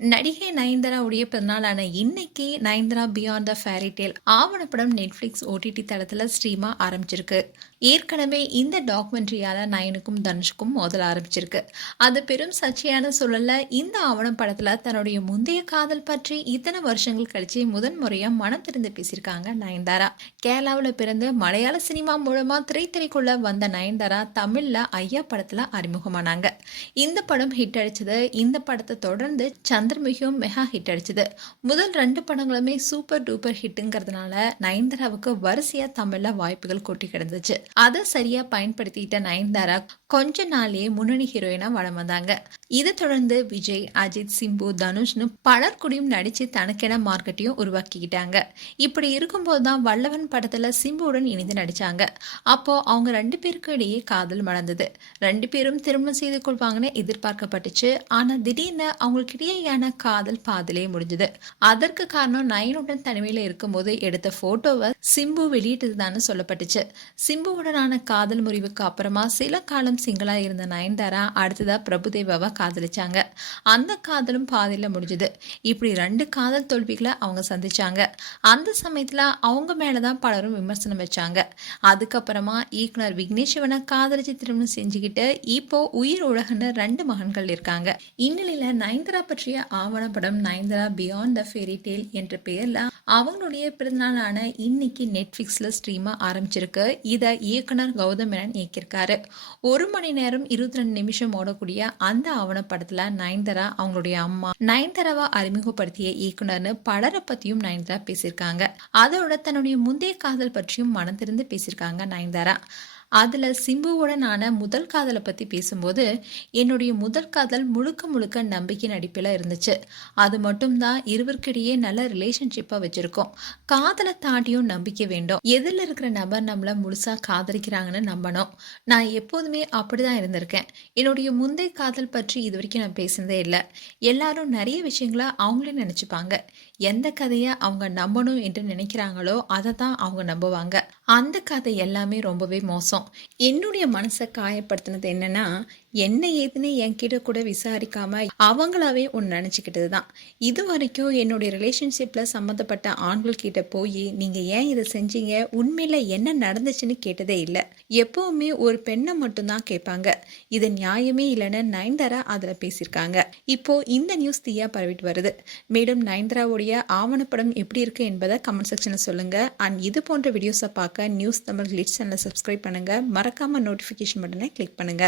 நடிகை நயன்தாராவுடைய பிறந்தநாளான இன்னைக்கு Nayanthara beyond the fairy tale ஆவணப்படம் நெட்ஃபிளிக்ஸ் ஓடிடி தளத்துல ஸ்ட்ரீமா ஆரம்பிச்சிருக்கு. ஏற்கனவே இந்த டாக்குமெண்ட்ரியால நயனுக்கும் தனுஷுக்கும் மோதல் ஆரம்பிச்சிருக்கு. அது பெரும் சர்ச்சையான சூழல்ல இந்த ஆவணம் படத்துல தன்னுடைய முந்தைய காதல் பற்றி இத்தனை வருஷங்கள் கழிச்சு முதன்முறையா மனம் திறந்து பேசியிருக்காங்க நயன்தாரா. கேரளாவில் பிறந்து மலையாள சினிமா மூலமா திரைத்துறைக்குள்ள வந்த நயன்தாரா தமிழ்ல ஐயா படத்துல அறிமுகமானாங்க. இந்த படம் ஹிட் அடிச்சது. இந்த படத்தை தொடர்ந்து சந்திரமுகியும் மெகா ஹிட் அடிச்சது. முதல் 2 படங்களுமே சூப்பர் டூப்பர் ஹிட்டுங்கிறதுனால நயன்தாராவுக்கு வரிசையா தமிழ்ல வாய்ப்புகள் கொட்டி கிடந்துச்சு. அதை சரியா பயன்படுத்திட்ட நயன்தாரா கொஞ்ச நாளே முன்னணி ஹீரோயினா வளம் வந்தாங்க. இதை தொடர்ந்து விஜய், அஜித், சிம்பு, தனுஷ்னு பலர் கூடயும் நடிச்சு தனக்கென மார்க்கெட்டையும் உருவாக்கிக்கிட்டாங்க. இப்படி இருக்கும்போது தான் வல்லவன் படத்துல சிம்புவுடன் இணைந்து நடிச்சாங்க. அப்போ அவங்க 2 பேருக்கு இடையே காதல் மலர்ந்தது. 2 பேரும் திருமணம் செய்து கொள்வாங்கன்னு எதிர்பார்க்கப்பட்டுச்சு. ஆனா திடீர்னு அவங்களுக்கு இடையேயான காதல் பாதிலே முடிஞ்சது. அதற்கு காரணம் நயனுடன் தனிமையில இருக்கும்போது எடுத்த போட்டோவை சிம்பு வெளியிட்டதுதான் சொல்லப்பட்டுச்சு. சிம்புவுடனான காதல் முறிவுக்கு அப்புறமா சில காலம் சிங்களா இருந்த நயன்தாரா அடுத்ததா பிரபுதேவாவை காதலிச்சாங்க. அந்த காதலும் பாதியில முடிஞ்சது. இப்படி 2 காதல் தோல்விகளை அவங்க சந்திச்சாங்க. அந்த சமயத்துல அவங்க மேலதான் பலரும் விமர்சனம் வச்சாங்க. அதுக்கப்புறமா இயக்குனர் விக்னேஷ் சிவனை காதலிச்சு திருமணம் செஞ்சுக்கிட்டு இப்போ உயிர் உலகன்னு 2 மகன்கள் இருக்காங்க. இந்நிலையில நயன்தாரா பற்றிய ஆவணப்படம் Nayanthara beyond the fairy tale என்ற பெயர்ல அவங்களுடைய பிறந்தநாளான இன்னைக்கு நெட்ஃபிளிக்ஸ்ல ஸ்ட்ரீமா ஆரம்பிச்சிருக்கு. இதை இயக்குனர் கௌதம் மேனன் இயக்கியிருக்காரு. 1 மணி நேரம் 22 நிமிஷம் ஓடக்கூடிய அந்த ஆவணப்படத்துல நயன்தாரா அவங்களுடைய அம்மா நயன்தாராவை அறிமுகப்படுத்திய இயக்குனர்னு பலரை பத்தியும் நயன்தாரா பேசியிருக்காங்க. அதோட தன்னுடைய முந்தைய காதல் பற்றியும் மனம் திறந்து பேசியிருக்காங்க நயன்தாரா. அதுல சிம்புவுடனான முதல் காதலை பத்தி பேசும்போது, என்னுடைய முதல் காதல் முழுக்க முழுக்க நம்பிக்கை நடிப்பில் இருந்துச்சு. அது மட்டும்தான் இருவருக்கிடையே நல்ல ரிலேஷன்ஷிப்பா வச்சிருக்கோம். காதலை தாண்டியும் நம்பிக்கை வேண்டும். எதிரில் இருக்கிற நபர் நம்மள முழுசா காதலிக்கிறாங்கன்னு நம்பணும். நான் எப்போதுமே அப்படிதான் இருந்திருக்கேன். என்னுடைய முந்தைய காதல் பற்றி இது வரைக்கும் நான் பேசினதே இல்லை. எல்லாரும் நிறைய விஷயங்களை அவங்களே நினைச்சுப்பாங்க. எந்த கதையை அவங்க நம்பணும் என்று நினைக்கிறாங்களோ அதை தான் அவங்க நம்புவாங்க. அந்த கதை எல்லாமே ரொம்பவே மோசம். என்னுடைய மனசை காயப்படுத்தினது என்னன்னா, என்ன ஏதுன்னு என்கிட்ட கூட விசாரிக்காம அவங்களாவே ஒன்று நினச்சிக்கிட்டது தான். இது வரைக்கும் என்னுடைய ரிலேஷன்ஷிப்ல சம்மந்தப்பட்ட ஆண்கள் கிட்ட போய் நீங்க ஏன் இதை செஞ்சீங்க, உண்மையில என்ன நடந்துச்சுன்னு கேட்டதே இல்லை. எப்பவுமே ஒரு பெண்ணை மட்டும்தான் கேட்பாங்க. இது நியாயமே இல்லைன்னு நயன்தாரா அதுல பேசியிருக்காங்க. இப்போ இந்த நியூஸ் தீயா பரவிட்டு வருது. மேலும் நயன்தாராவுடைய ஆவணப்படம் எப்படி இருக்கு என்பதை கமெண்ட் செக்ஷன்ல சொல்லுங்க. அண்ட் இது போன்ற வீடியோஸை பார்க்க நியூஸ் தமிழ் கிளிட்ஸ் சேனலை சப்ஸ்கிரைப் பண்ணுங்க. மறக்காம நோட்டிஃபிகேஷன் பட்டனை கிளிக் பண்ணுங்க.